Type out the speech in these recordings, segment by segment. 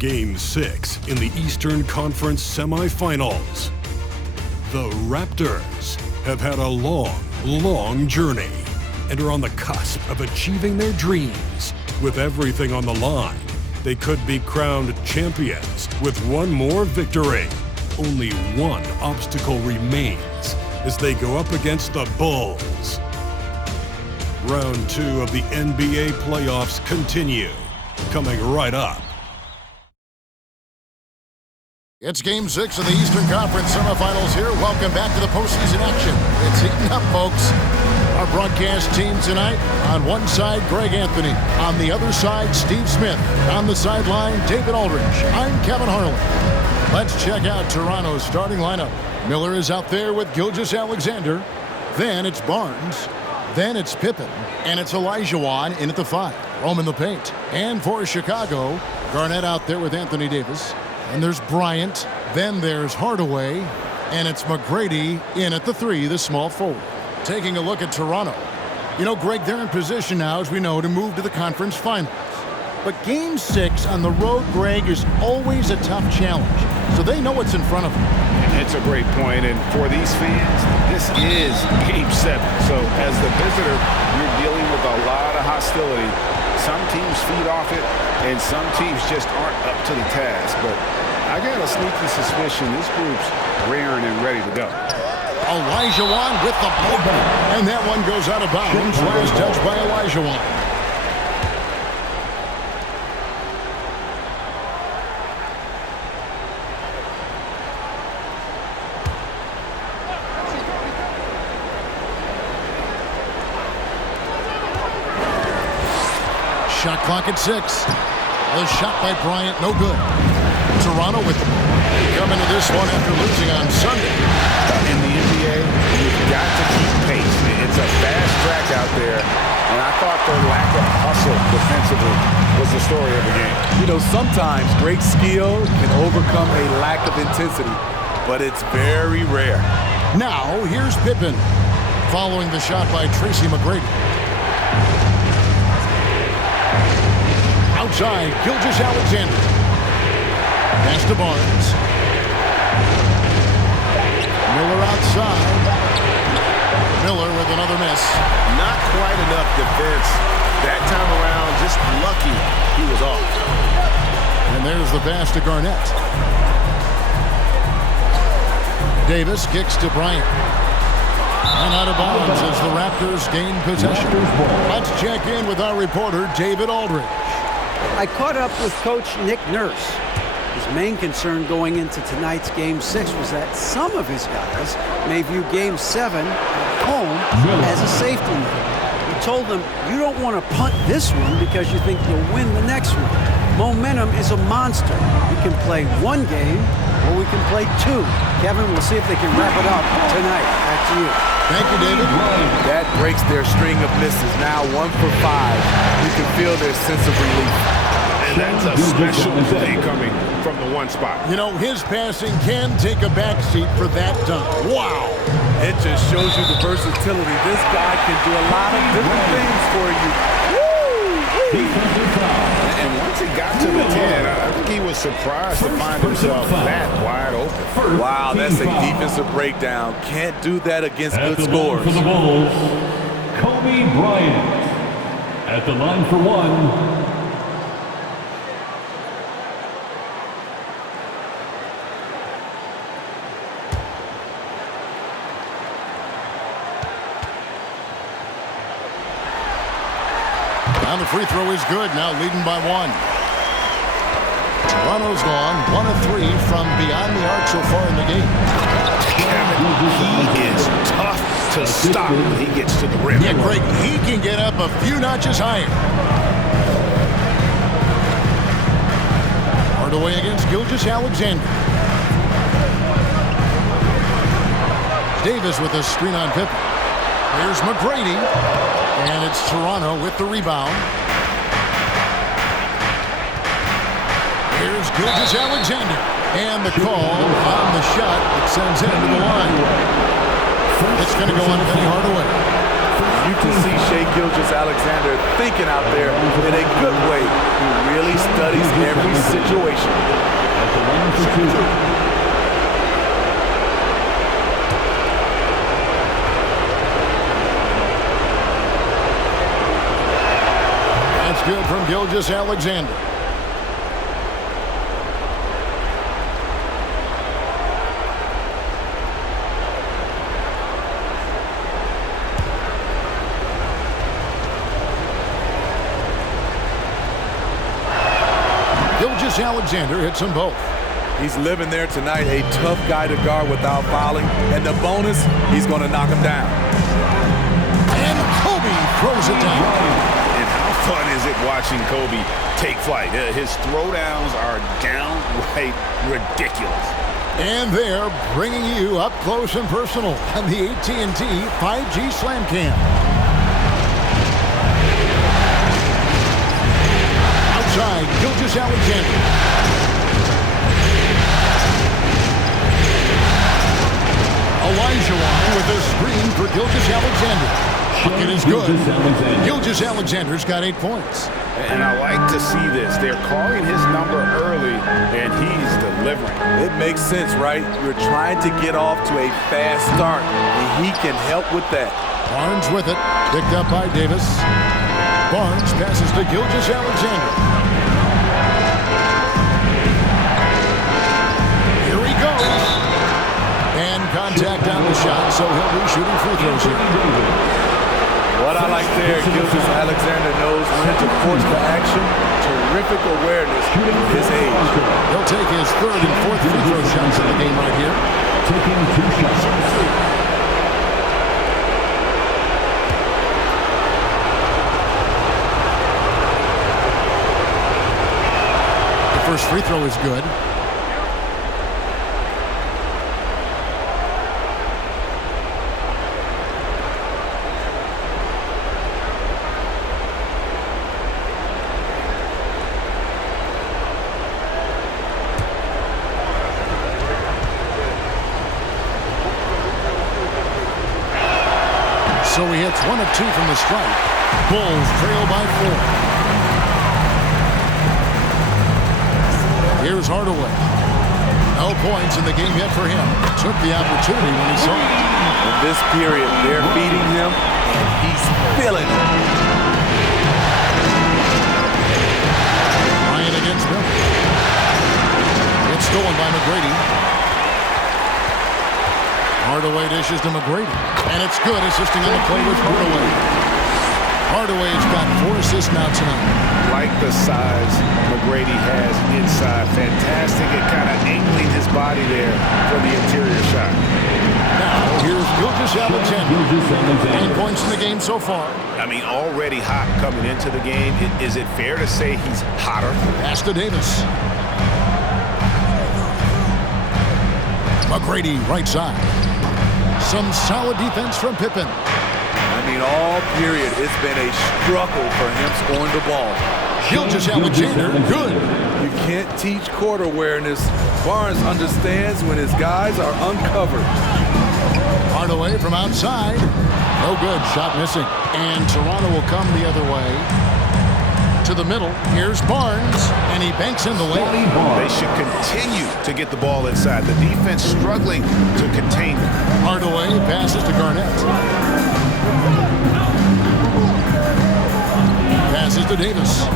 Game 6 in the Eastern Conference semifinals. The Raptors have had a long journey and are on the cusp of achieving their dreams. With everything on the line, they could be crowned champions with one more victory. Only one obstacle remains as they go up against the Bulls. Round 2 of the NBA playoffs continue, coming right up. It's Game 6 of the Eastern Conference semifinals here. Welcome back to the postseason action. It's heating up, folks. Our broadcast team tonight, on one side, Greg Anthony. On the other side, Steve Smith. On the sideline, David Aldridge. I'm Kevin Harlan. Let's check out Toronto's starting lineup. Miller is out there with Gilgeous-Alexander. Then it's Barnes. Then it's Pippen. And it's Olajuwon in at the 5. Roman the paint. And for Chicago, Garnett out there with Anthony Davis. And there's Bryant. Then there's Hardaway. And it's McGrady in at the 3, the small forward. Taking a look at Toronto. You know, Greg, they're in position now, as we know, to move to the conference finals. But Game 6 on the road, Greg, is always a tough challenge. So they know what's in front of them. It's a great point, and for these fans, this is Game 7. So as the visitor, you're dealing with a lot of hostility. Some teams feed off it, and some teams just aren't up to the task. But I got a sneaky suspicion this group's raring and ready to go. Olajuwon with the block, and that one goes out of bounds. Last touch by Olajuwon. Shot clock at 6. The shot by Bryant, no good. Toronto with the ball. Coming to this one after losing on Sunday. In the NBA, you've got to keep pace. It's a fast track out there, and I thought their lack of hustle defensively was the story of the game. You know, sometimes great skill can overcome a lack of intensity, but it's very rare. Now, here's Pippen, following the shot by Tracy McGrady. Outside, Gilgeous-Alexander. Pass to Barnes. Miller outside. Miller with another miss. Not quite enough defense. That time around, just lucky he was off. And there's the pass to Garnett. Davis kicks to Bryant. And out of bounds as the Raptors gain possession. Let's check in with our reporter, David Aldridge. I caught up with Coach Nick Nurse. His main concern going into tonight's Game 6 was that some of his guys may view Game 7 at home as a safety net. He told them, you don't want to punt this one because you think you'll win the next one. Momentum is a monster. We can play one game or we can play 2. Kevin, we'll see if they can wrap it up tonight. Back to you. Thank you, David. That breaks their string of misses. Now 1 for 5. You can feel their sense of relief. And that's a special play coming from the one spot. You know, his passing can take a backseat for that dunk. Wow. It just shows you the versatility. This guy can do a lot of different things for you. And once he got to the 10, I think he was surprised to find himself that wide open. Wow, that's a defensive breakdown. Can't do that against good scores. For the Bulls, Kobe Bryant at the line for 1. And the free throw is good, now leading by 1. Toronto's gone 1 of 3 from beyond the arc so far in the game. He is tough to stop when he gets to the rim. Yeah, Greg, he can get up a few notches higher. Hardaway against Gilgeous-Alexander. Davis with a screen on Pippen. Here's McGrady. And it's Toronto with the rebound. Here's Gilgeous-Alexander. And the call on the shot that sends him to the line. It's going to go on Penny Hardaway. You can see Shai Gilgeous-Alexander thinking out there in a good way. He really studies every situation. At the line for two. That's good from Gilgeous-Alexander. Gilgeous-Alexander hits them both. He's living there tonight, a tough guy to guard without fouling. And the bonus, he's going to knock him down. And Kobe throws it down. And how fun is it watching Kobe take flight? His throwdowns are downright ridiculous. And they're bringing you up close and personal on the AT&T 5G Slam Cam. Outside, Gilgeous-Alexander. Olajuwon with a screen for Gilgeous-Alexander. Bucket is good. Gilgeous-Alexander's got 8 points. And I like to see this. They're calling his number early, and he's delivering. It makes sense, right? You're trying to get off to a fast start, and he can help with that. Barnes with it, picked up by Davis. Barnes passes to Gilgeous-Alexander. Here he goes. And contact on the shot, so he'll be shooting free throws here. What I like there, Gilgeous-Alexander knows when to force the action. Terrific awareness at his age. He'll take his 3rd and 4th free throw shots in the game right here. Taking 2 shots. The first free throw is good. So he hits 1 of 2 from the stripe. Bulls trail by 4. Here's Hardaway. No points in the game yet for him. Took the opportunity when he saw it. In this period, they're feeding him, and he's feeling it. Ryan against Miller. It's stolen by McGrady. Hardaway dishes to McGrady. And it's good, assisting on the play with Hardaway. Hardaway's got 4 assists now tonight. Like the size McGrady has inside. Fantastic at kind of angling his body there for the interior shot. Now, here's Gilgeous-Alexander. 9 points in the game so far. I mean, already hot coming into the game. Is it fair to say he's hotter? Pass to Davis. McGrady, right side. Some solid defense from Pippen. I mean, all period, it's been a struggle for him scoring the ball. Gilgeous-Alexander, good. You can't teach court awareness. Barnes understands when his guys are uncovered. Hardaway from outside. No good, shot missing. And Toronto will come the other way. To the middle, here's Barnes, and he banks in the lane. They should continue to get the ball inside. The defense struggling to contain them. Hardaway passes to Garnett. Passes to Davis.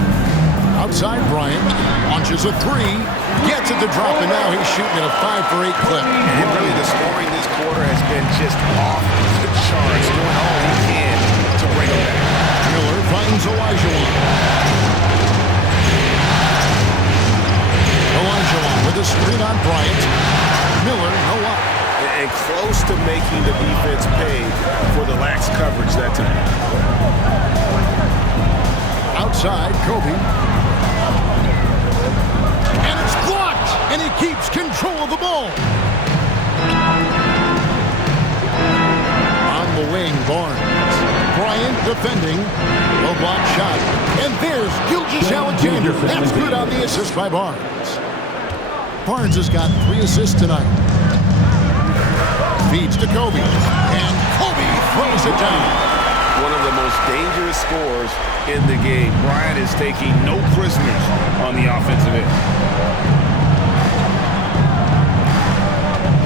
Outside Bryant, launches a 3, gets it to drop, and now he's shooting at a 5 for 8 clip. And really the scoring this quarter has been just off the charts, doing all he can to bring them back. Miller finds Olajuwon. Olajuwon with a screen on Bryant. Miller, no up. And close to making the defense pay for the lax coverage that time. Outside, Kobe. And it's blocked! And he keeps control of the ball. On the wing, Barnes. Bryant defending. No block shot. And there's Gilgeous-Alexander. That's good on the assist by Barnes. Barnes has got 3 assists tonight. Feeds to Kobe. And Kobe throws it down. one of the most dangerous scorers in the game. Bryant is taking no prisoners on the offensive end.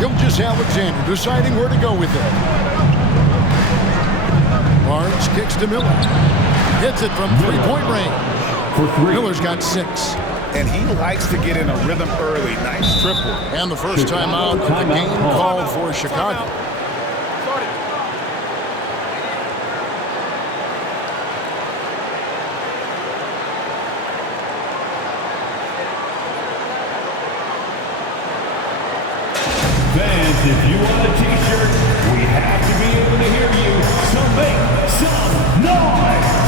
Gilgeous-Alexander deciding where to go with it. Barnes kicks to Miller. Hits it from three-point range. Miller's got 6. And he likes to get in a rhythm early. Nice triple. And the first timeout of the game called for Chicago. Fans, if you want a t-shirt, we have to be able to hear you, so make some noise!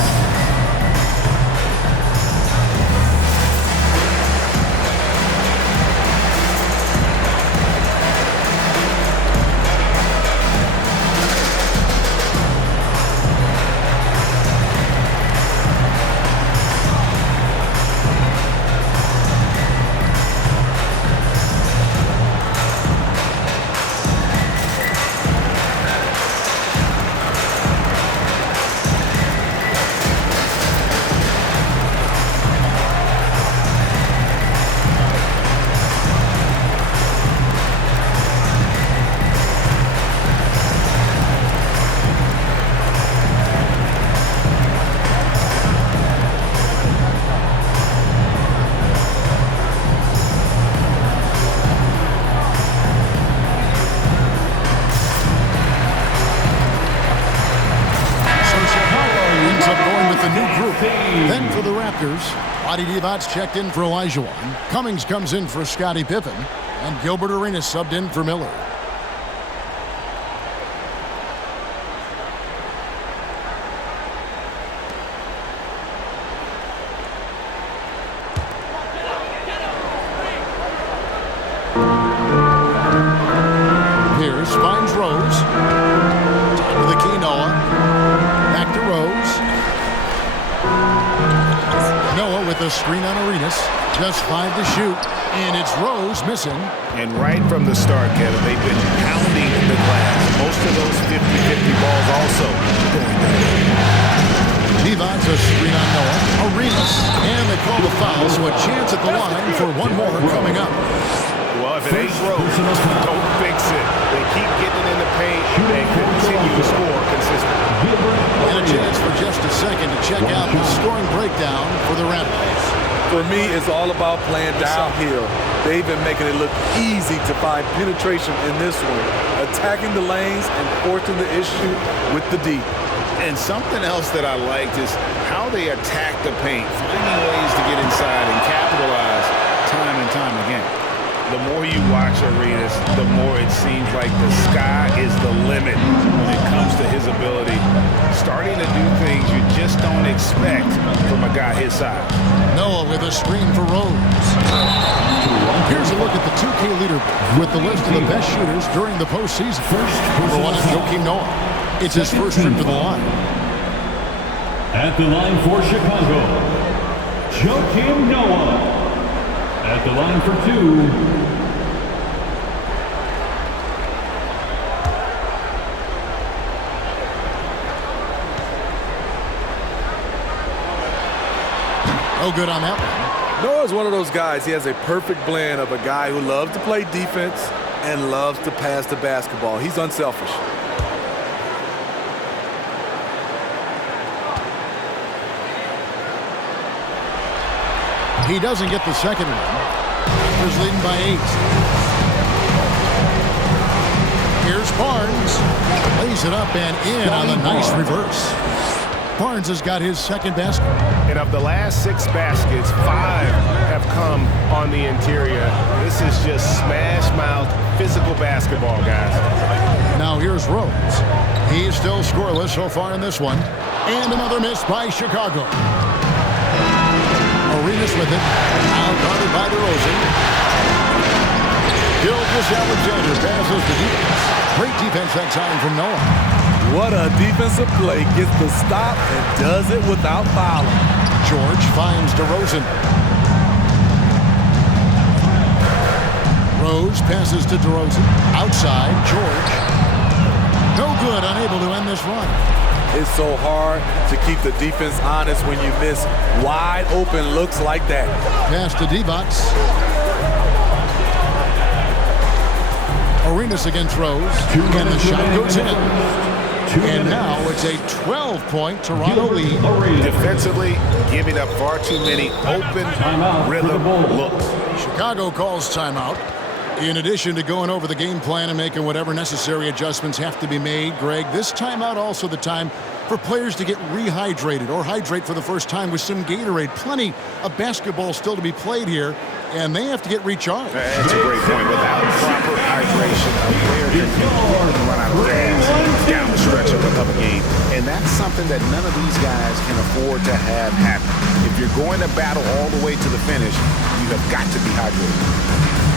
Then for the Raptors, Adi Divac checked in for Olajuwon. Cummings comes in for Scottie Pippen. And Gilbert Arenas subbed in for Miller. Pierce finds Rose. Top of the key, Noah. Back to Rose. Noah with a screen on Arenas. Just 5 to shoot. And it's Rose missing. And right from the start, Kevin, they've been pounding the glass. Most of those 50-50 balls also going down. Divac a screen on Noah. Arenas. And they call the foul, so a chance at the line for one more coming up. Well, if it ain't Rose, don't fix it. They keep getting in the paint and continue to score consistently. And a chance for just a second to check out the scoring breakdown for the Raptors. For me, it's all about playing downhill. They've been making it look easy to find penetration in this one, attacking the lanes and forcing the issue with the D. And something else that I liked is how they attack the paint, finding ways to get inside and capitalize time and time again. The more you watch Arenas, the more it seems like the sky is the limit when it comes to his ability. Starting to do things you just don't expect from a guy his size. Noah with a screen for Rose. Here's a look at the 2K leaderboard with the list of the best shooters during the postseason. Number 1 is Joakim Noah. It's his first trip to the line. At the line for Chicago, Joakim Noah. At the line for 2, no good on that one. Noah's one of those guys. He has a perfect blend of a guy who loves to play defense and loves to pass the basketball. He's unselfish. He doesn't get the second one. Raptors leading by 8. Here's Barnes. Lays it up and in on the nice reverse. Barnes has got his second basket. And of the last 6 baskets, 5 have come on the interior. This is just smash-mouth, physical basketball, guys. Now here's Rose. He's still scoreless so far in this one. And another miss by Chicago. Arenas with it. Now guarded by DeRozan. Gilgeous-Alexander passes the defense. Great defense that time from Noah. What a defensive play. Gets the stop and does it without fouling. George finds DeRozan. Rose passes to DeRozan. Outside, George. No good, unable to end this run. It's so hard to keep the defense honest when you miss wide open looks like that. Pass to Divac. Arenas against Rose. And the shot goes in. And now it's a 12-point Toronto lead. Defensively, giving up far too many open rhythm looks. Chicago calls timeout. In addition to going over the game plan and making whatever necessary adjustments have to be made, Greg, this timeout also the time for players to get rehydrated or hydrate for the first time with some Gatorade. Plenty of basketball still to be played here, and they have to get recharged. That's a great point. Without proper hydration, a player can run out of gas down the stretch of a game. And that's something that none of these guys can afford to have happen. If you're going to battle all the way to the finish, you have got to be hydrated.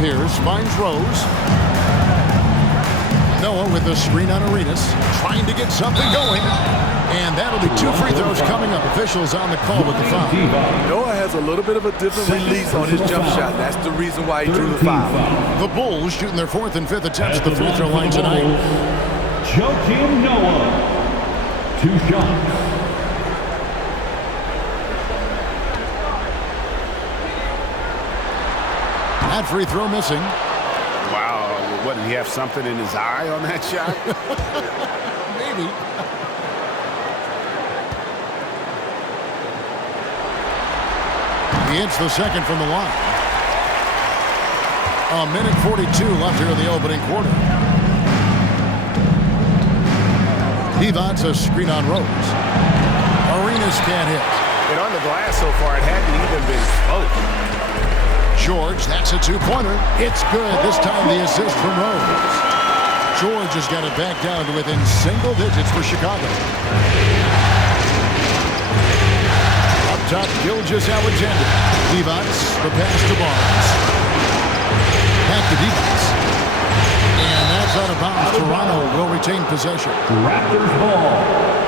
Pierce finds Rose. Noah with the screen on Arenas, trying to get something going. And that'll be 2 free throws coming up. Officials on the call with the foul. Noah has a little bit of a different release on his jump shot. That's the reason why he drew the foul. The Bulls shooting their 4th and 5th attempts at the free throw line tonight. Joakim Noah, 2 shots. That free throw missing. Wow, what, did he have something in his eye on that shot? Maybe. He hits the second from the line. 1:42 left here in the opening quarter. Divac a screen on Rose. Arenas can't hit. And on the glass so far, it hadn't even been close. George, that's a 2-pointer. It's good. This time the assist from Rose. George has got it back down to within single digits for Chicago. Up top, Gilgeous-Alexander. Divac, the pass to Barnes. Back to Divac. And that's out of bounds. Toronto will retain possession. Raptors ball.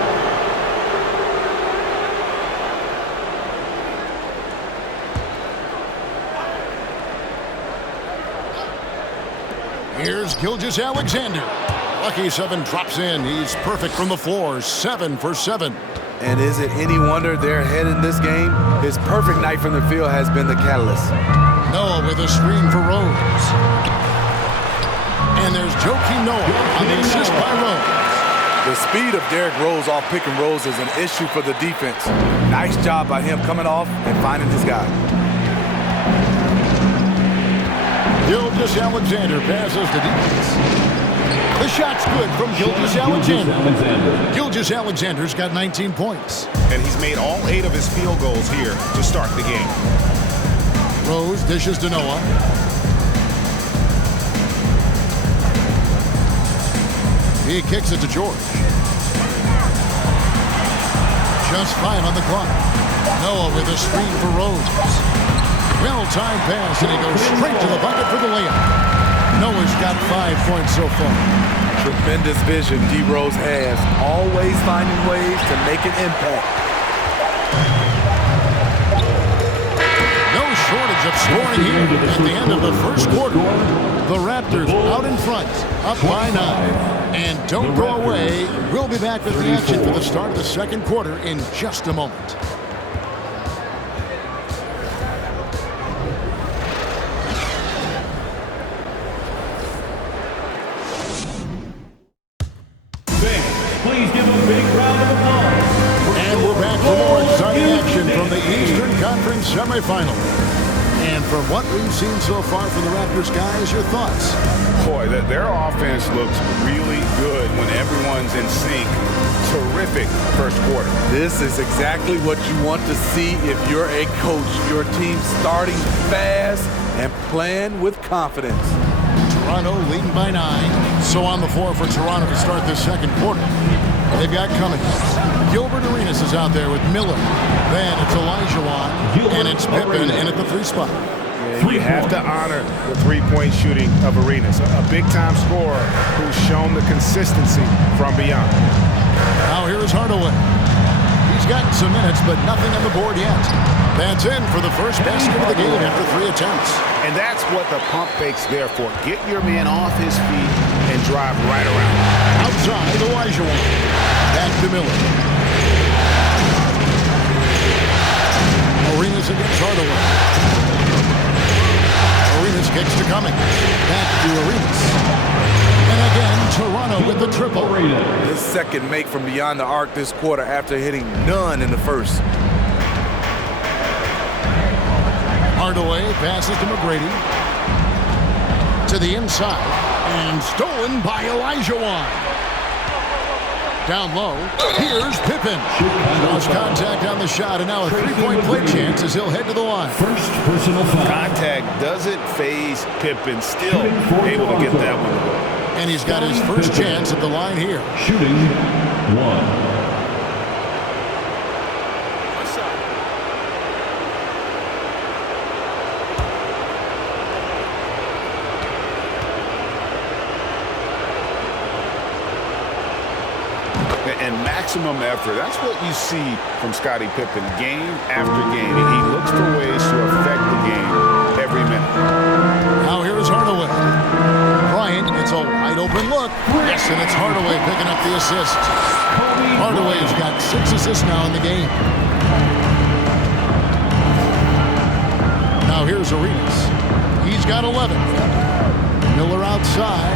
Here's Gilgeous-Alexander. Lucky 7 drops in. He's perfect from the floor. 7 for 7. And is it any wonder they're ahead in this game? His perfect night from the field has been the catalyst. Noah with a screen for Rose. And there's Joakim Noah on the assist by Rose. The speed of Derrick Rose off pick and rolls is an issue for the defense. Nice job by him coming off and finding his guy. Gilgeous-Alexander passes to Divac. The shot's good from Gilgeous-Alexander. Gilgeous-Alexander's got 19 points. And he's made all 8 of his field goals here to start the game. Rose dishes to Noah. He kicks it to George. Just 5 on the clock. Noah with a screen for Rose. Well-timed pass, and he goes straight to the bucket for the layup. Noah's got 5 points so far. Tremendous vision D. Rose has, always finding ways to make an impact. No shortage of scoring here at the end of the first quarter. The Raptors out in front, up by 9. And don't go away. We'll be back with the action for the start of the second quarter in just a moment. Please give a big round of applause. And we're back for more exciting action from the Eastern Conference semifinal. And from what we've seen so far from the Raptors, guys, your thoughts? Boy, their offense looks really good when everyone's in sync. Terrific first quarter. This is exactly what you want to see if you're a coach. Your team starting fast and playing with confidence. Toronto leading by 9. So on the floor for Toronto to start this second quarter. They've got Cummings. Gilbert Arenas is out there with Miller. Then it's Olajuwon. And it's Pippen in at the 3 spot. You have to honor the three-point shooting of Arenas, a big-time scorer who's shown the consistency from beyond. Now here's Hardaway. He's gotten some minutes, but nothing on the board yet. That's in for the first basket of the game after 3 attempts. And that's what the pump fake's there for. Get your man off his feet and drive right around. Outside, Olajuwon. Back to Miller. Arenas against Hardaway. Arenas kicks to Cummings. Back to Arenas. And again, Toronto with the triple. His second make from beyond the arc this quarter after hitting none in the first. Hardaway passes to McGrady. To the inside. And stolen by Olajuwon. Down low. Here's Pippen. Lost contact on the shot, and now a 3-point play chance as he'll head to the line. First personal foul. Contact doesn't phase Pippen. Still able to get that one. And he's got his first chance at the line here. Shooting 1. And maximum effort. That's what you see from Scottie Pippen game after game. He looks for ways to affect the game every minute. Now here's Hardaway. Bryant gets a wide open look. Yes, and it's Hardaway picking up the assist. Hardaway's got 6 assists now in the game. Now here's Arenas. He's got 11. Miller outside.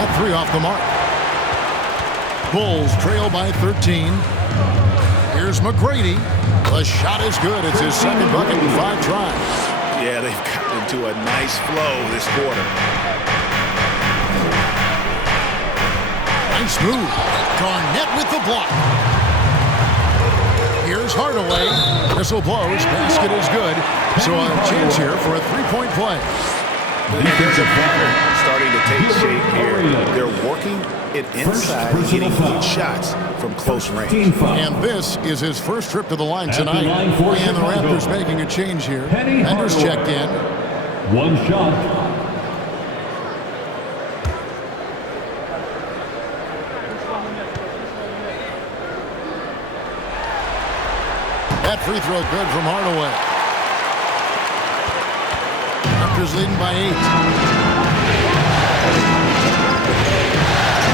At 3 off the mark. Bulls trail by 13. Here's McGrady. The shot is good. It's his second bucket in 5 tries. Yeah, they've gotten into a nice flow this quarter. Nice move. Garnett with the block. Here's Hardaway. Whistle blows. Basket is good. So a chance here for a 3-point play. The defensive pattern starting to take shape here. They're working it inside and getting good shots from close range. And this is his first trip to the line tonight. And the Raptors making a change here. Hender's checked in. 1 shot. That free throw good from Hardaway. Raptors leading by 8.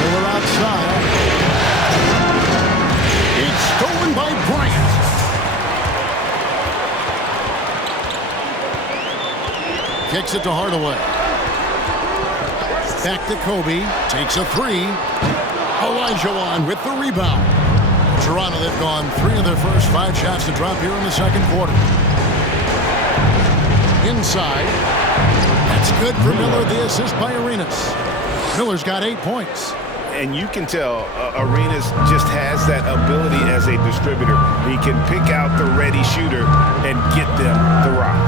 Miller outside. It's stolen by Bryant. Kicks it to Hardaway. Back to Kobe. Takes a 3. Olajuwon with the rebound. Toronto, they've gone 3 of their first 5 shots to drop here in the second quarter. Inside. That's good for Miller. The assist by Arenas. Miller's got 8 points. And you can tell Arenas just has that ability as a distributor. He can pick out the ready shooter and get them the rock.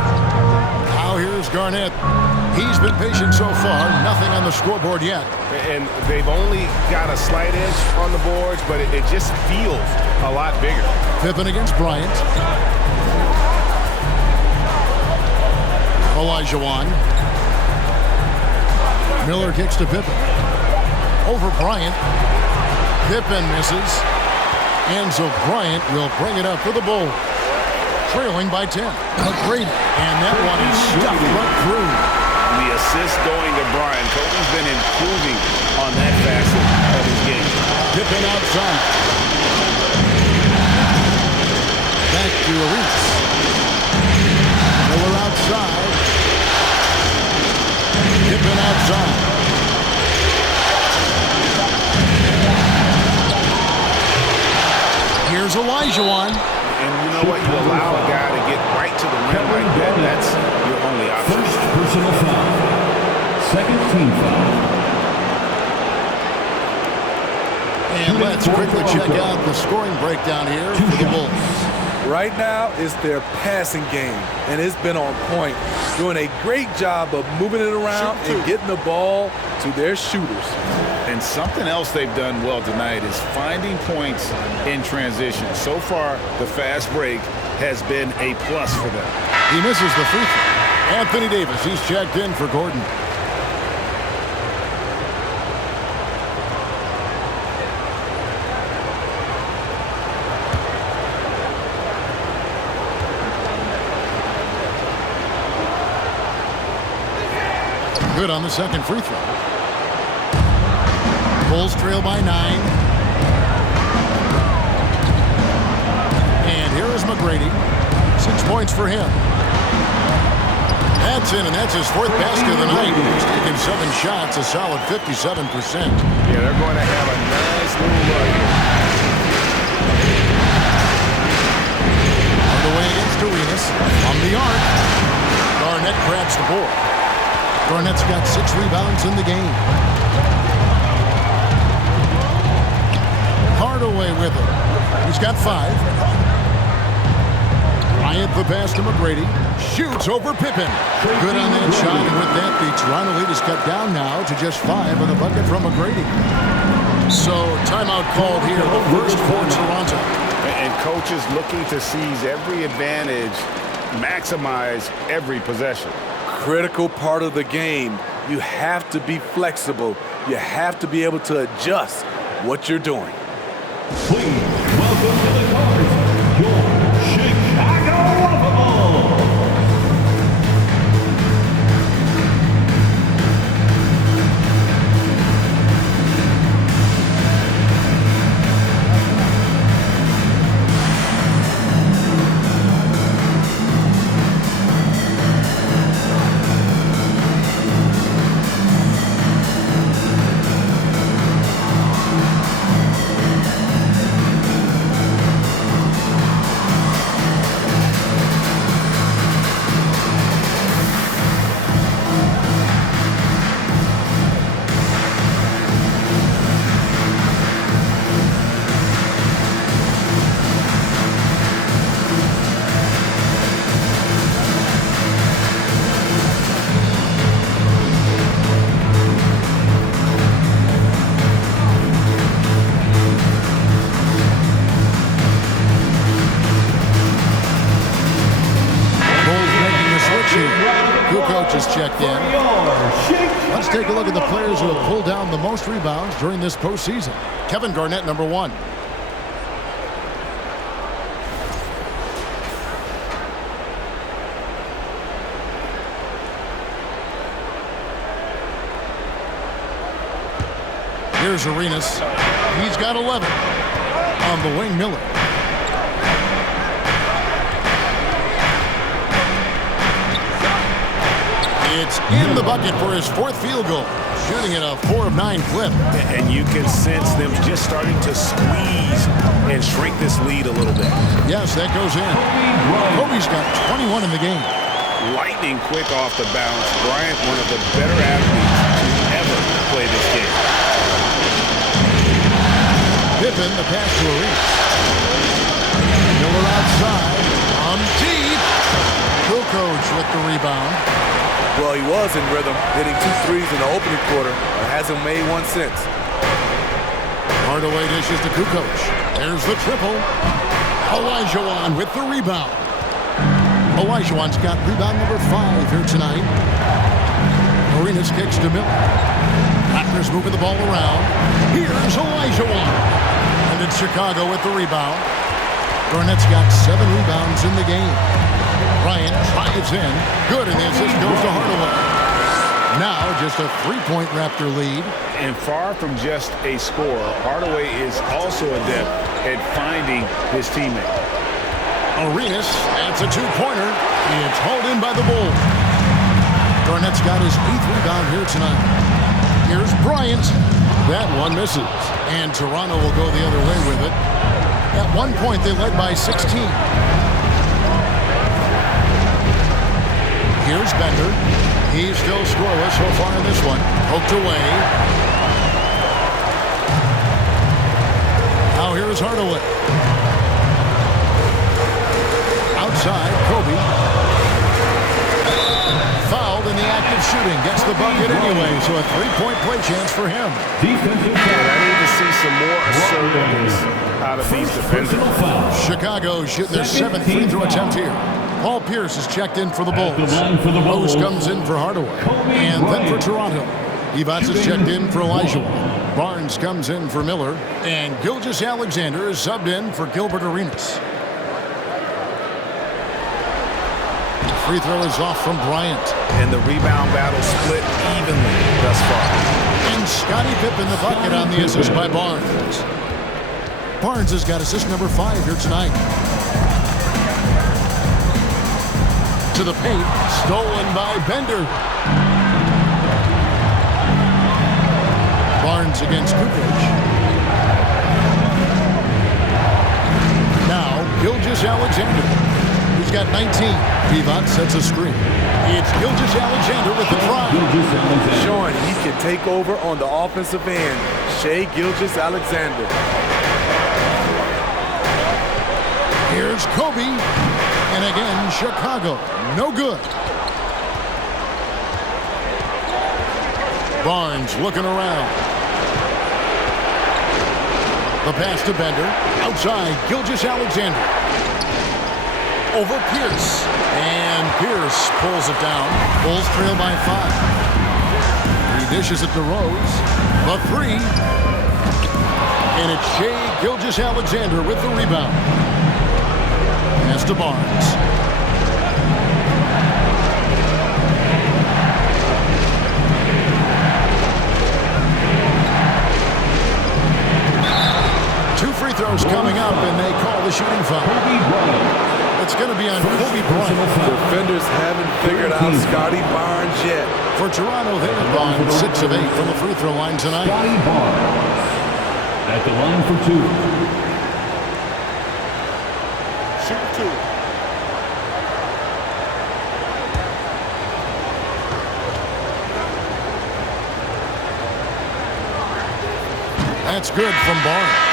Now here's Garnett. He's been patient so far. Nothing on the scoreboard yet. And they've only got a slight edge on the boards, but it just feels a lot bigger. Pippen against Bryant. Olajuwon. Miller kicks to Pippen. Over Bryant. Pippen misses. And so Bryant will bring it up for the Bulls. Trailing by 10. McGrady. And that one is stuffed right through. The assist going to Bryant. Kobe's been improving on that facet of his game. Pippen outside. Back to Arenas. Miller outside. Pippen outside. Here's Olajuwon. And you know what? You allow a guy to get right to the rim like that. That's your only option. First personal foul. Second team foul. And let's quickly check out the scoring breakdown here for the Bulls. Right now, it's their passing game, and it's been on point, doing a great job of moving it around and getting the ball to their shooters. And something else they've done well tonight is finding points in transition. So far, the fast break has been a plus for them. He misses the free throw. Anthony Davis, he's checked in for Gordon. Good on the second free throw. Bulls trail by 9. And here is McGrady. 6 points for him. That's in, and that's his 4th basket of the night. He's taken 7 shots, a solid 57%. Yeah, they're going to have a nice little look here. Hardaway against Arenas. From the arc. Garnett grabs the board. Garnett's got 6 rebounds in the game. Hardaway with him. He's got 5. Bryant the pass to McGrady. Shoots over Pippen. Good on that shot, and with that, the Toronto lead is cut down now to just 5 on the bucket from McGrady. So, timeout called here, the first for Toronto. And coaches looking to seize every advantage, maximize every possession. Critical part of the game. You have to be flexible. You have to be able to adjust what you're doing. Please welcome to the court, your Chicago Bulls. Checked in. Let's take a look at the players who have pulled down the most rebounds during this postseason. Kevin Garnett, number 1. Here's Arenas. He's got 11. On the wing, Miller. It's in the bucket for his 4th field goal. Shooting at a 4 of 9 clip. And you can sense them just starting to squeeze and shrink this lead a little bit. Yes, that goes in. Kobe's got 21 in the game. Lightning quick off the bounce. Bryant, one of the better athletes to ever play this game. Pippen, the pass to Arenas. Miller outside. On deep. Kukoc with the rebound. Well, he was in rhythm, hitting 2 threes in the opening quarter, but hasn't made one since. Hardaway dishes to Kukoc. There's the triple. Olajuwon with the rebound. Olajuwon's got rebound number 5 here tonight. Arenas kicks to Miller. Raptors moving the ball around. Here's Olajuwon. And it's Chicago with the rebound. Garnett's got 7 rebounds in the game. Bryant drives in. Good, and the assist goes to Hardaway. Now just a 3-point Raptor lead. And far from just a scorer, Hardaway is also adept at finding his teammate. Arenas, that's a 2-pointer. It's hauled in by the Bulls. Garnett's got his 8th rebound here tonight. Here's Bryant. That one misses. And Toronto will go the other way with it. At one point, they led by 16. Here's Bender. He's still scoreless so far in this one. Poked away. Now here's Hardaway. Outside, Kobe. Fouled in the act of shooting. Gets the bucket anyway, so a 3-point play chance for him. And I need to see some more assertiveness out of these defenders. Chicago shooting their 7th free throw attempt here. Paul Pierce is checked in for the Bulls. Rose comes in for Hardaway. And then for Toronto. Evans is checked in for Elijah. Barnes comes in for Miller. And Gilgeous-Alexander is subbed in for Gilbert Arenas. Free throw is off from Bryant. And the rebound battle split evenly thus far. And Scottie Pippen the bucket on the assist by Barnes. Barnes has got assist number 5 here tonight. To the paint, stolen by Bender. Barnes against Kukoc. Now, Gilgeous-Alexander. He's got 19. Pivot sets a screen. It's Gilgeous-Alexander with the drive. Showing he can take over on the offensive end. Shai Gilgeous-Alexander. Here's Kobe. And again, Chicago. No good. Barnes looking around. The pass to Bender. Outside, Gilgeous-Alexander. Over Pierce. And Pierce pulls it down. Bulls trail by 5. He dishes it to Rose. The 3. And it's Shai Gilgeous-Alexander with the rebound. Pass to Barnes. Two free throws coming up, and they call the shooting foul. It's going to be on Kobe Bryant. Defenders haven't figured out Scottie Barnes yet. For Toronto, they have gone 6 of 8 from the free throw line tonight. Scottie Barnes at the line for 2. Shoot 2. That's good from Barnes.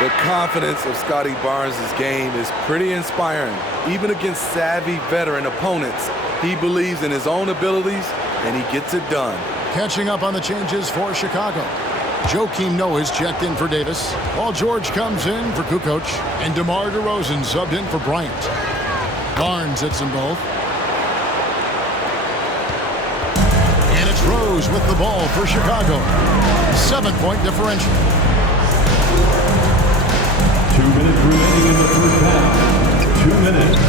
The confidence of Scottie Barnes' game is pretty inspiring. Even against savvy veteran opponents, he believes in his own abilities, and he gets it done. Catching up on the changes for Chicago. Joakim Noah is checked in for Davis. Paul George comes in for Kukoc. And DeMar DeRozan subbed in for Bryant. Barnes hits them both. And it's Rose with the ball for Chicago. 7-point differential. 2 minutes remaining in the first half. 2 minutes.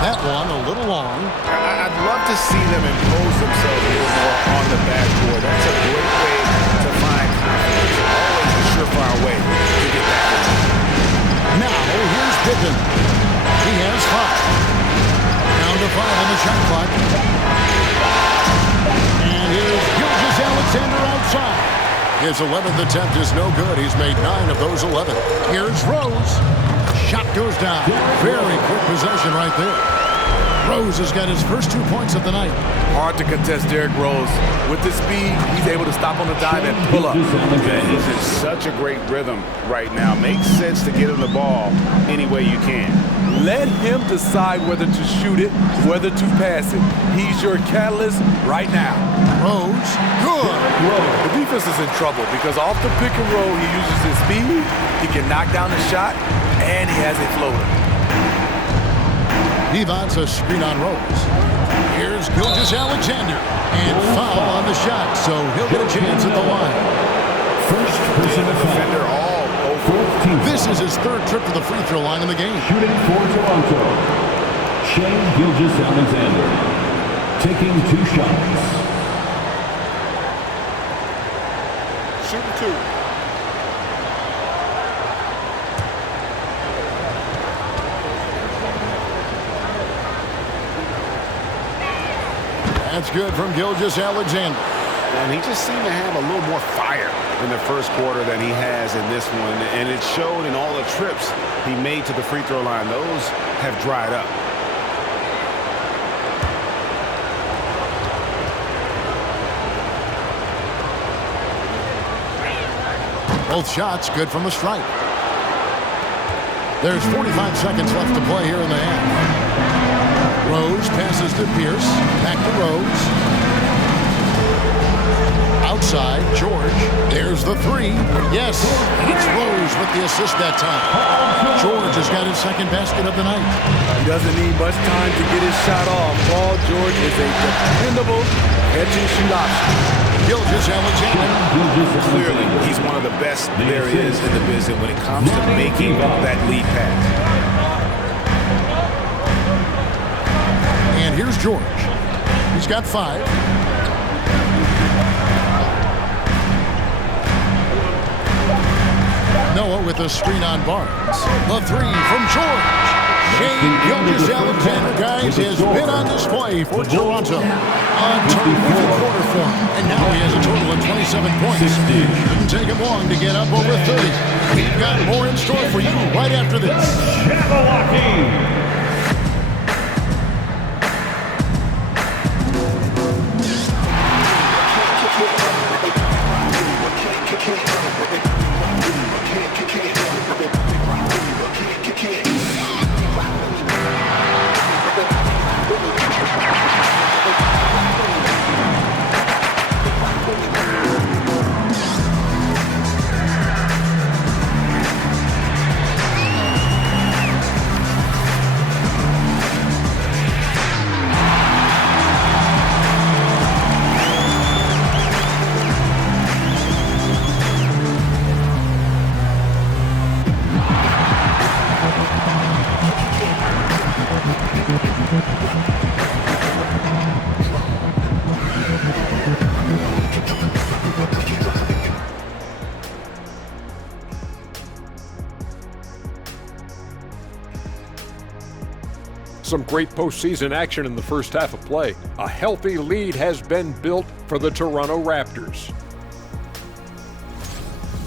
That one a little long. I'd love to see them impose themselves a little more on the backboard. That's a great way to find confidence. Always a surefire way to get back in. Now, here's Pippen. He has 5. Down to 5 on the shot clock. And here's Gilgeous-Alexander outside. His 11th attempt is no good. He's made 9 of those 11. Here's Rose. Shot goes down. Very quick possession right there. Rose has got his first 2 points of the night. Hard to contest Derrick Rose. With his speed, he's able to stop on the dime and pull up. He's in such a great rhythm right now. Makes sense to get him the ball any way you can. Let him decide whether to shoot it, whether to pass it. He's your catalyst right now. Rose, good. The defense is in trouble because off the pick and roll, he uses his speed, he can knock down the shot, and he has a floater. Evans a screen on Rose. Here's Gilgeous-Alexander. And foul on the shot, so he'll get a chance at the line. First personal Defender foul. all over. 14. This is his 3rd trip to the free throw line in the game. Shooting for Toronto. Shai Gilgeous-Alexander taking 2 shots. shooting 2. That's good from Gilgeous-Alexander. And he just seemed to have a little more fire in the first quarter than he has in this one. And it showed in all the trips he made to the free throw line. Those have dried up. Both shots good from the stripe. There's 45 seconds left to play here in the half. Rose passes to Pierce. Back to Rose. Outside, George. There's the 3. Yes, and it's Rose with the assist that time. George has got his second basket of the night. He doesn't need much time to get his shot off. Paul George is a dependable catch-and-shoot option. Gilgeous-Alexander. Clearly, he's one of the best there is in the business when it comes to making that lead pass. And here's George. He's got 5. Noah with a screen on Barnes. The 3 from George. Shai Gilgeous-Alexander, guys, has been on display for Toronto on terrific quarter form. And now he has a total of 27 points. Didn't take him long to get up over 30. We've got more in store for you right after this. Jabberwocky. Some great postseason action in the first half of play. A healthy lead has been built for the Toronto Raptors.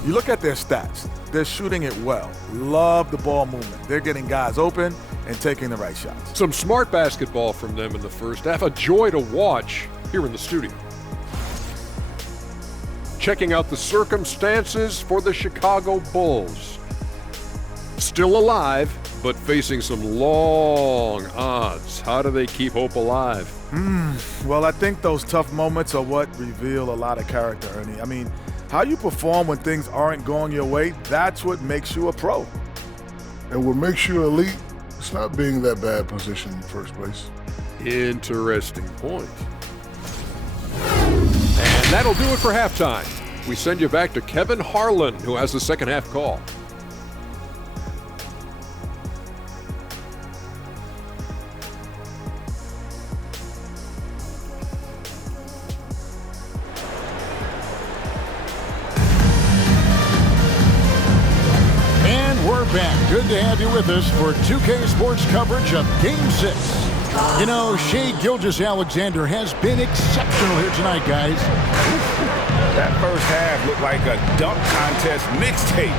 You look at their stats. They're shooting it well. Love the ball movement. They're getting guys open and taking the right shots. Some smart basketball from them in the first half. A joy to watch here in the studio. Checking out the circumstances for the Chicago Bulls. Still alive, but facing some long odds. How do they keep hope alive? Well, I think those tough moments are what reveal a lot of character, Ernie. I mean, how you perform when things aren't going your way, that's what makes you a pro. And what makes you elite, it's not being that bad position in the first place. Interesting point. And that'll do it for halftime. We send you back to Kevin Harlan, who has the second half call. Back. Good to have you with us for 2K Sports coverage of Game 6. You know, Shai Gilgeous-Alexander has been exceptional here tonight, guys. That first half looked like a dunk contest mixtape.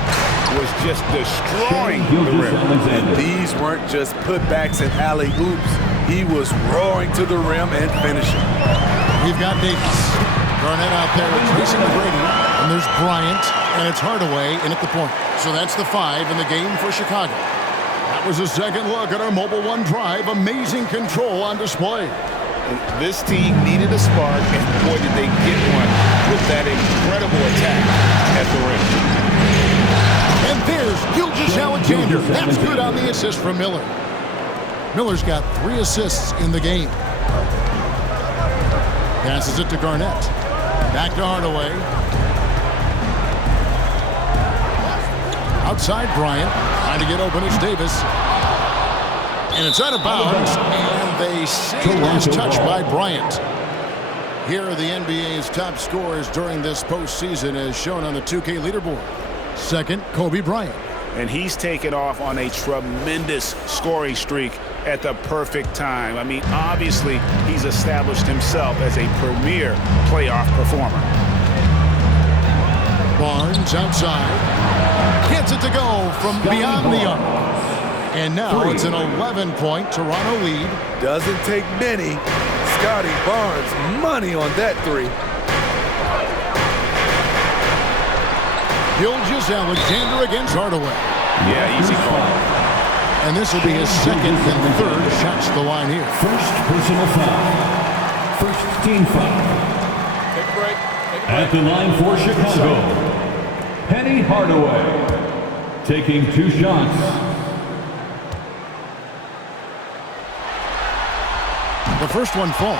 Was just destroying the rim. And these weren't just putbacks and alley-oops. He was roaring to the rim and finishing. We've got Davis. Garnett out there chasing the Brady. And there's Bryant. And it's Hardaway in at the point. So that's the 5 in the game for Chicago. That was a second look at our Mobile One drive. Amazing control on display. This team needed a spark, and boy, did they get one with that incredible attack at the rim. And there's Gilgeous-Alexander. That's good on the assist from Miller. Miller's got 3 assists in the game. Passes it to Garnett. Back to Hardaway. Outside Bryant, trying to get open, it's Davis. And it's out of bounds, and they say last touch by Bryant. Here are the NBA's top scorers during this postseason as shown on the 2K leaderboard. Second, Kobe Bryant. And he's taken off on a tremendous scoring streak at the perfect time. I mean, obviously, he's established himself as a premier playoff performer. Barnes outside. Gets it to go from beyond the arc. And now it's an 11-point Toronto lead. Doesn't take many. Scotty Barnes, money on that three. Gilgeous-Alexander against Hardaway. Yeah, easy call. And this will be his second and third shots to the line here. First personal foul. First team foul. Take a break. At the line for Chicago, Penny Hardaway taking 2 shots. The first one falls.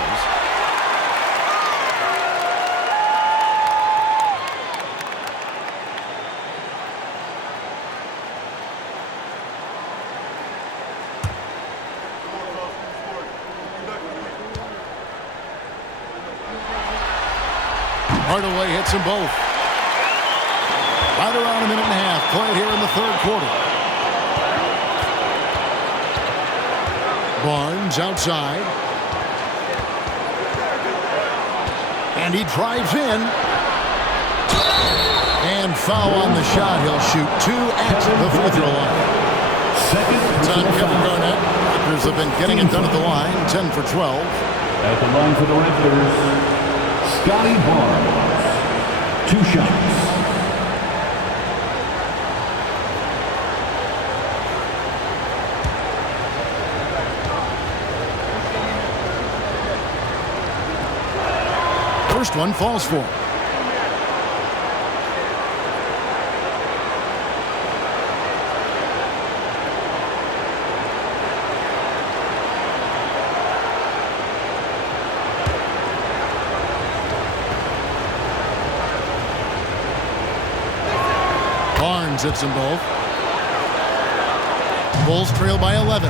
Hardaway hits them both. Right around a minute and a half played here in the third quarter. Barnes outside. And he drives in. And foul on the shot. He'll shoot 2 at the free throw line. It's on Kevin Garnett. Raptors have been getting it done at the line. 10 for 12. At the line for the Raptors, Scotty Barnes. 2 shots. First one falls for him. Barnes hits them both. Bulls trail by 11.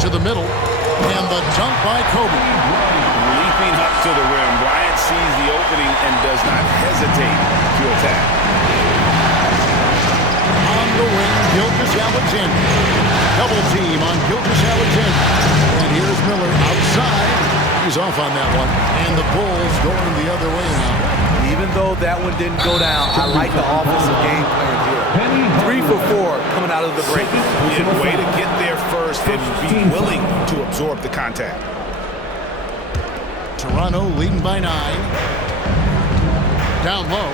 To the middle. And the dunk by Kobe. Leaping up to the rim, Bryant sees the opening and does not hesitate to attack. On the wing, Gilgeous-Alexander. Double team on Gilgeous-Alexander. And here's Miller outside. He's off on that one. And the Bulls going the other way now. Even though that one didn't go down, I like the offensive game plan here. 3 for 4 coming out of the break. Yeah, way to get there first and be willing to absorb the contact. Toronto leading by 9. Down low.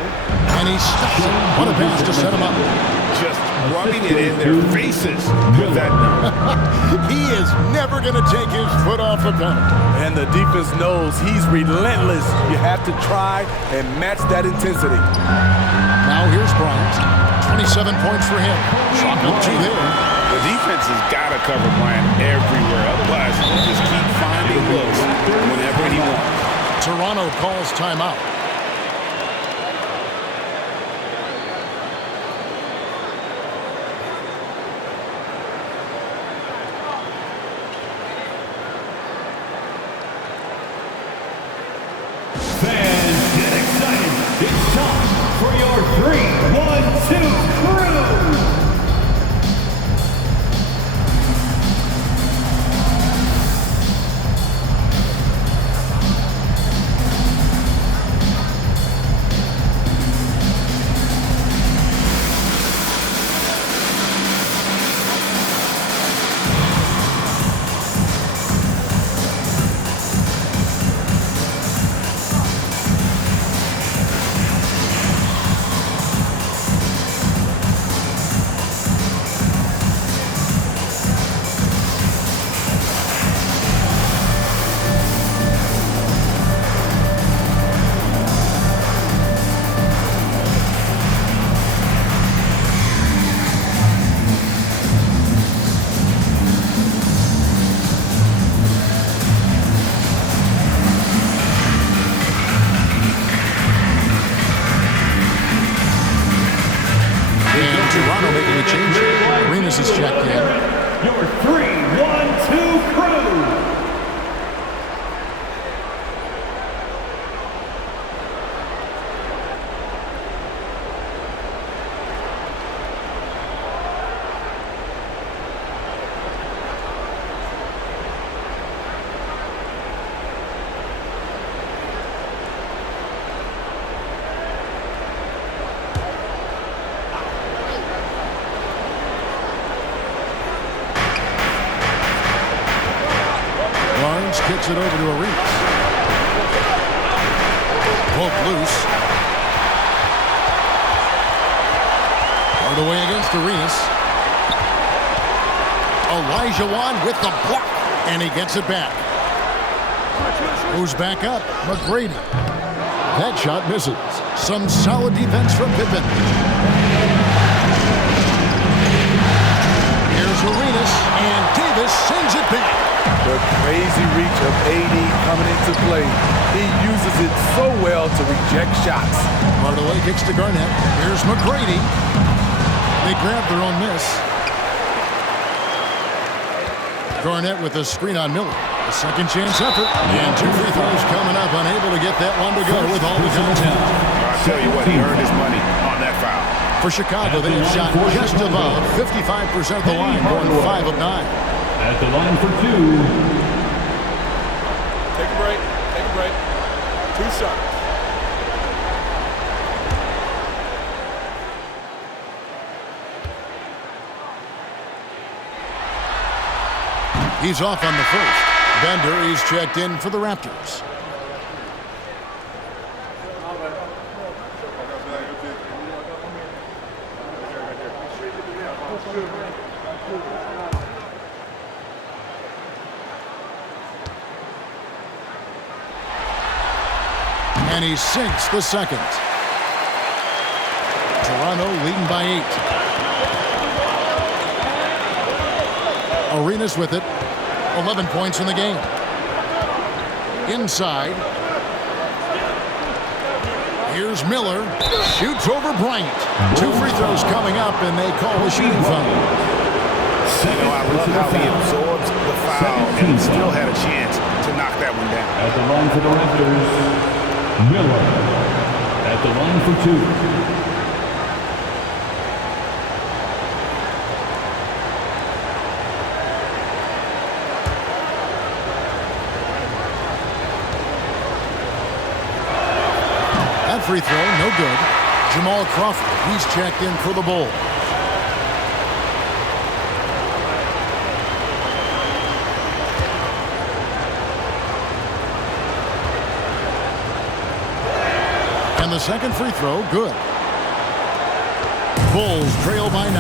And he stops it. What a pass to set him up. Just rubbing it in their faces with that number. He is never going to take his foot off the pedal. And the defense knows he's relentless. You have to try and match that intensity. Now here's Bryant. 27 points for him. Chalk up 2 there. The defense has got to cover Bryant everywhere. Otherwise, he'll just keep finding looks whenever he wants. Toronto calls timeout. Fans, get excited. It's time for your 3-1-2 crew. Toronto making a change. Arenas is checked in. Your 3-1-2 crew. kicks it over to Arenas. Pope loose. Hardaway against Arenas. Olajuwon with the block, and he gets it back. Moves back up. McGrady. That shot misses. Some solid defense from Pippen. Here's Arenas, and Davis sends it back. The crazy reach of AD coming into play. He uses it so well to reject shots. Hardaway kicks to Garnett. Here's McGrady. They grab their own miss. Garnett with a screen on Miller. A second chance effort. And 2 free throws coming up. Unable to get that one to go with all the contact. I'll tell you what, he earned his money on that foul. For Chicago, they have shot just above 55% of the line, going 5 of 9. At the line for 2. Take a break. Take a break. 2 shots. He's off on the first. Bender, he's checked in for the Raptors. And he sinks the second. Toronto leading by 8. Arenas with it. 11 points in the game. Inside. Here's Miller. Shoots over Bryant. 2 free throws coming up, and they call the shooting foul. You know, I love how he absorbs the foul and still had a chance to knock that one down. At the line for the Raptors, Miller. At the line for 2. That free throw, no good. Jamal Crawford, he's checked in for the Bulls. And the second free throw, good. Bulls trail by 9.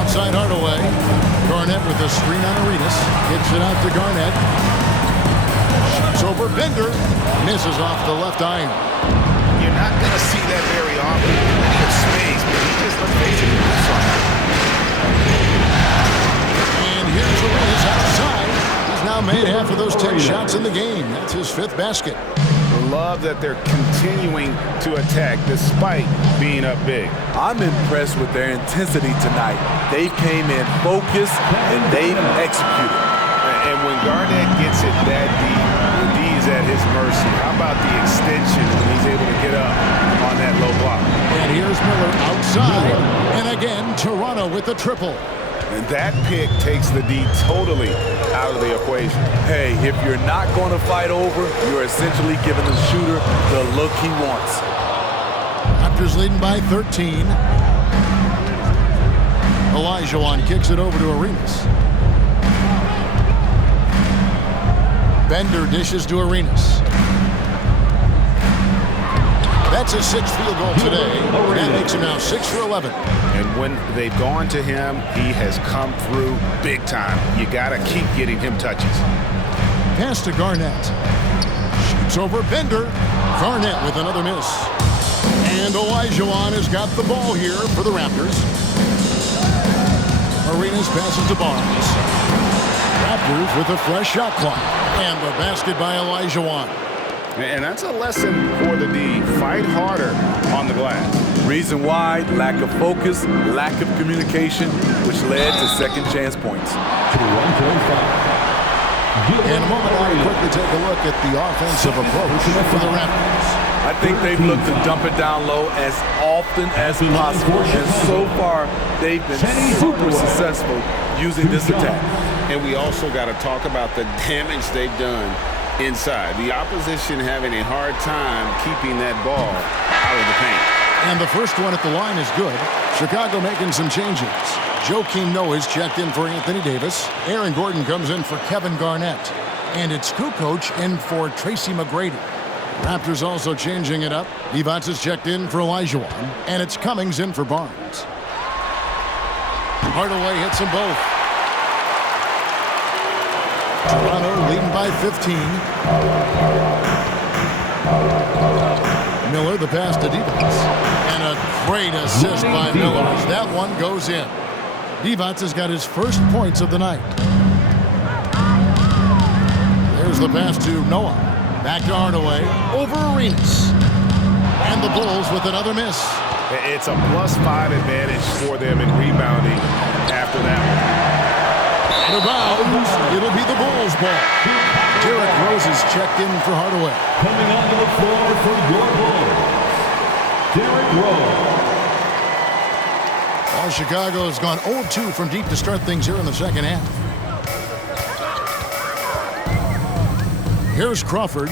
Outside Hardaway. Garnett with a screen on Arenas. Gets it out to Garnett. Shoots over Bender. Misses off the left iron. You're not going to see that very often. He has space, but he just, let's face it, and here's Arenas outside. He's now made half of those 10 shots in the game. That's his 5th basket. love that they're continuing to attack despite being up big. I'm impressed with their intensity tonight. They came in focused and they've executed. And when Garnett gets it that deep, the D is at his mercy. How about the extension when he's able to get up on that low block? And here's Miller outside. And again, Toronto with the triple. And that pick takes the D totally out of the equation. Hey, if you're not going to fight over, you're essentially giving the shooter the look he wants. Raptors leading by 13. Olajuwon kicks it over to Arenas. Bender dishes to Arenas. That's his 6th field goal today. That makes him now 6 for 11. And when they've gone to him, he has come through big time. You got to keep getting him touches. Pass to Garnett. Shoots over Bender. Garnett with another miss. And Olajuwon has got the ball here for the Raptors. Arenas passes to Barnes. Raptors with a fresh shot clock. And the basket by Olajuwon. And that's a lesson for the D. Fight harder on the glass. Reason why, lack of focus, lack of communication, which led to second chance points. In a moment, I'll quickly take a look at the offensive approach for the Raptors. I think they've looked to dump it down low as often as possible, and so far they've been super successful using this attack. And we also got to talk about the damage they've done inside. The opposition having a hard time keeping that ball out of the paint. And the first one at the line is good. Chicago making some changes. Joakim Noah's checked in for Anthony Davis. Aaron Gordon comes in for Kevin Garnett. And it's Kukoc in for Tracy McGrady. Raptors also changing it up. Divac is checked in for Olajuwon. And it's Cummings in for Barnes. Hardaway hits them both. Toronto leading by 15. Miller, the pass to Divac. And a great assist by Miller as that one goes in. Divac has got his first points of the night. There's the pass to Noah. Back to Hardaway. Over Arenas. And the Bulls with another miss. It's a +5 advantage for them in rebounding after that one. The bounds. It'll be the Bulls' ball. Derrick Rose is checked in for Hardaway. Coming onto the floor for your Bulls, Derrick Rose. Well, Chicago has gone 0-2 from deep to start things here in the second half. Here's Crawford.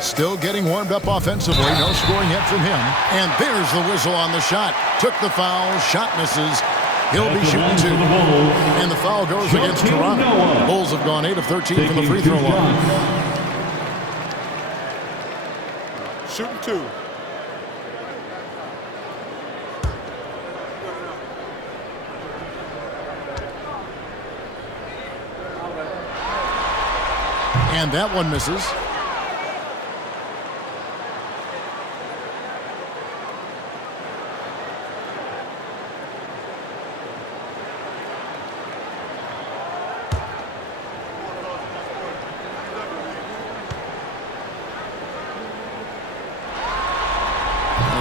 Still getting warmed up offensively. No scoring yet from him. And there's the whistle on the shot. Took the foul. Shot misses. He'll be shooting 2. And the foul goes against Toronto. Bulls have gone 8 of 13 from the free throw line. Shooting 2. And that one misses.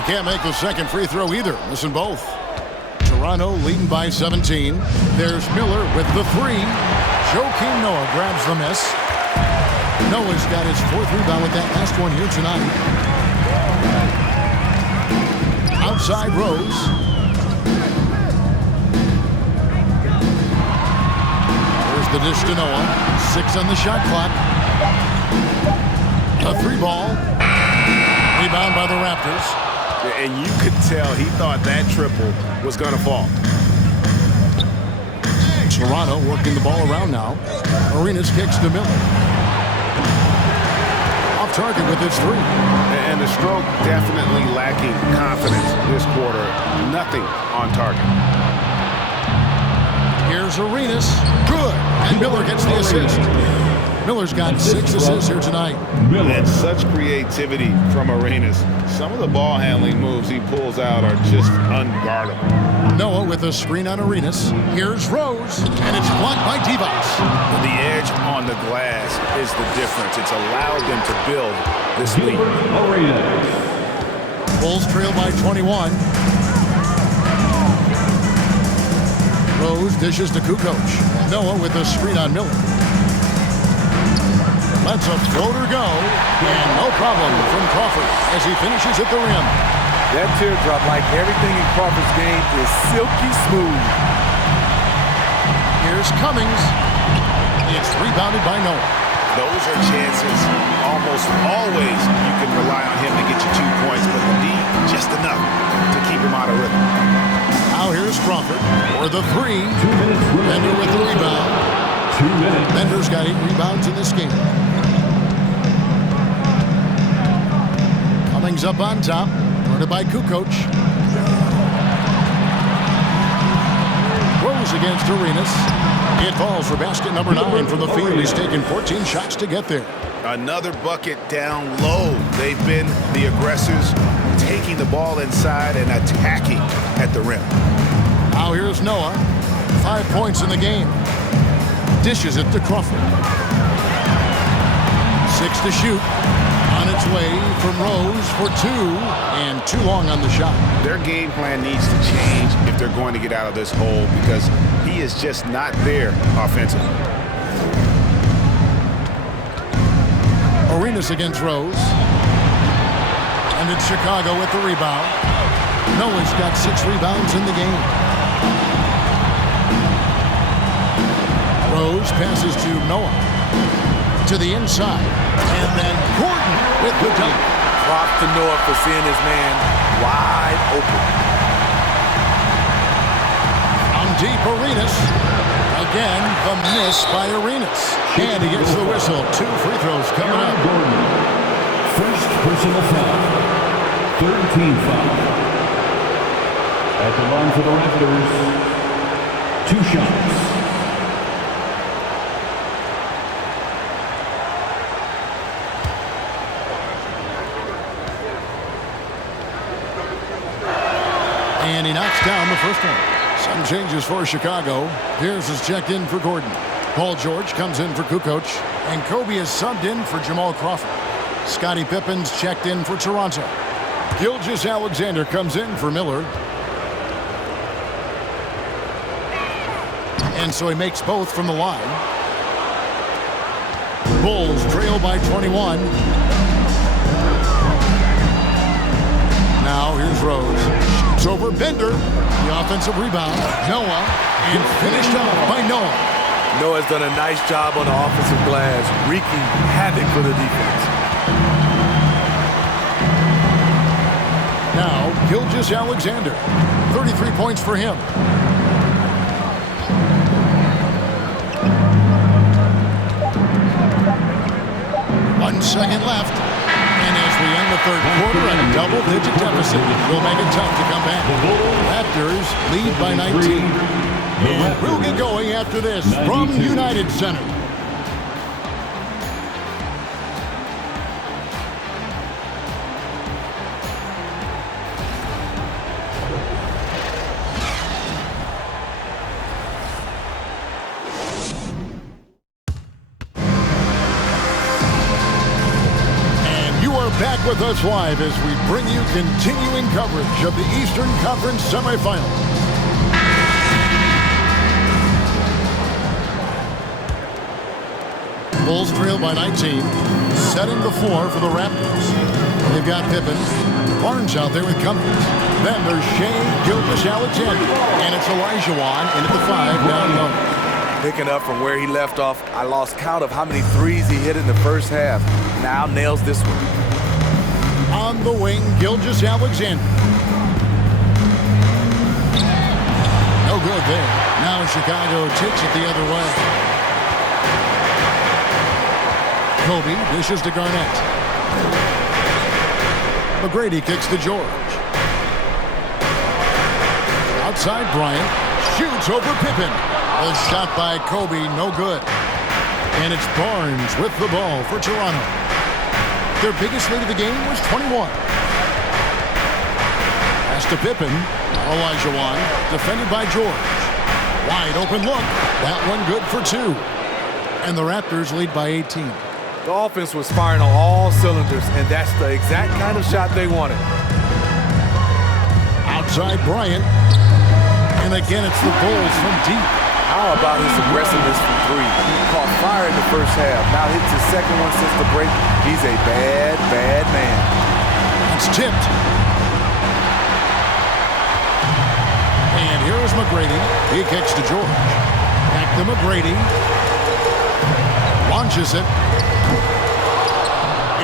Can't make the second free throw either. Missing both. Toronto leading by 17. There's Miller with the 3. Joakim Noah grabs the miss. Noah's got his 4th rebound with that last one here tonight. Outside Rose. There's the dish to Noah. 6 on the shot clock. A 3 ball. Rebound by the Raptors. And you could tell he thought that triple was going to fall. Toronto working the ball around now. Arenas kicks to Miller. Off target with his 3. And the stroke definitely lacking confidence this quarter. Nothing on target. Here's Arenas. Good. And Miller gets the assist. Miller's got 6 assists here tonight. And such creativity from Arenas. Some of the ball handling moves he pulls out are just unguardable. Noah with a screen on Arenas. Here's Rose, and it's blocked by Divac. The edge on the glass is the difference. It's allowed them to build this lead. Bulls trail by 21. Rose dishes to Kukoc. Noah with a screen on Miller. Lets a floater go, and no problem from Crawford as he finishes at the rim. That teardrop, like everything in Crawford's game, is silky smooth. Here's Cummings. It's rebounded by Noah. Those are chances. Almost always you can rely on him to get you 2 points, but the D, just enough to keep him out of rhythm. Now here's Crawford for the 3. Bender with the rebound. 2 minutes. Bender's got 8 rebounds in this game. Cummings up on top. Guarded by Kukoc. Rose against Arenas. It falls for basket number 9 from the field. He's taken 14 shots to get there. Another bucket down low. They've been the aggressors, taking the ball inside and attacking at the rim. Now here's Noah. 5 points in the game. Dishes it to Crawford. 6 to shoot. On its way from Rose for 2, and too long on the shot. Their game plan needs to change if they're going to get out of this hole because he is just not there offensively. Arenas against Rose. And it's Chicago with the rebound. Noah's got 6 rebounds in the game. Rose passes to Noah. To the inside. And then Gordon with the dunk. Props to Noah for seeing his man wide open. From deep, Arenas. Again, the miss by Arenas. And he gets the whistle. 2 free throws coming up. First personal foul. Third team foul. At the line for the Raptors, 2 shots. And he knocks down the first one. Some changes for Chicago. Pierce is checked in for Gordon. Paul George comes in for Kukoc. And Kobe is subbed in for Jamal Crawford. Scottie Pippen's checked in for Toronto. Gilgeous-Alexander comes in for Miller. And so he makes both from the line. Bulls trail by 21. Now here's Rose. Shoots over Bender. The offensive rebound. Noah. And finished off by Noah. Noah's done a nice job on the offensive glass, wreaking havoc for the defense. Now, Gilgeous-Alexander. 33 points for him. One second left. And as we end the third quarter, a double-digit deficit will make it tough to come back. Raptors lead by 19. And we'll get going after this from United Center. Back with us live as we bring you continuing coverage of the Eastern Conference semifinals. Bulls trail by 19, setting the floor for the Raptors. They've got Pippen, Barnes out there with Cummings. Then there's Shai Gilgeous-Alexander, and it's Elijah Wan in at the 5 down low. Picking up from where he left off, I lost count of how many threes he hit in the first half. Now nails this one. On the wing, Gilgeous-Alexander. No good there. Now Chicago takes it the other way. Kobe dishes to Garnett. McGrady kicks to George. Outside Bryant. Shoots over Pippen. A shot by Kobe, no good. And it's Barnes with the ball for Toronto. Their biggest lead of the game was 21. Pass to Pippen. Elijah Wan, defended by George. Wide open look. That one good for 2. And the Raptors lead by 18. The offense was firing on all cylinders, and that's the exact kind of shot they wanted. Outside Bryant. And again, it's the Bulls from deep. How about his aggressiveness from 3? He caught fire in the first half. Now hits his second one since the break. He's a bad, bad man. It's tipped. And here is McGrady. He kicks to George. Back to McGrady. Launches it.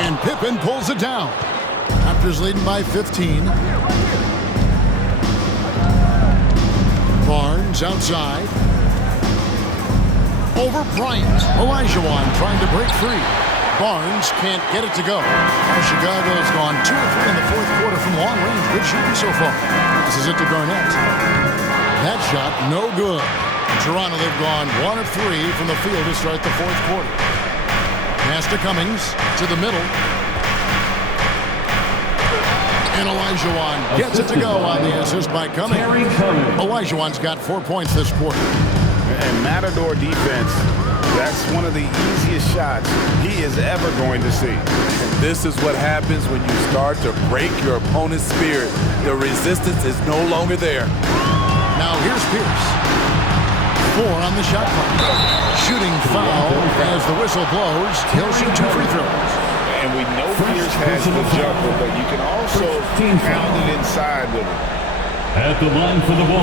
And Pippen pulls it down. Raptors leading by 15. Barnes outside. Over Bryant. Elijah Wan trying to break free. Barnes can't get it to go. Now Chicago has gone 2 of 3 in the fourth quarter from long range. Good shooting so far. This is it to Garnett. That shot, no good. In Toronto, they've gone 1 of 3 from the field to start the fourth quarter. Pass to Cummings to the middle. And Elijah Wan gets it to go on the assist by Cummings. Elijah Wan's got 4 points this quarter. And Matador defense, that's one of the easiest shots he is ever going to see. And this is what happens when you start to break your opponent's spirit. The resistance is no longer there. Now here's Pierce. 4 on the shot clock. Shooting foul as the whistle blows. He'll shoot 2 free throws. And we know Pierce has the jumper, but you can also pound it inside with him. At the line for the ball.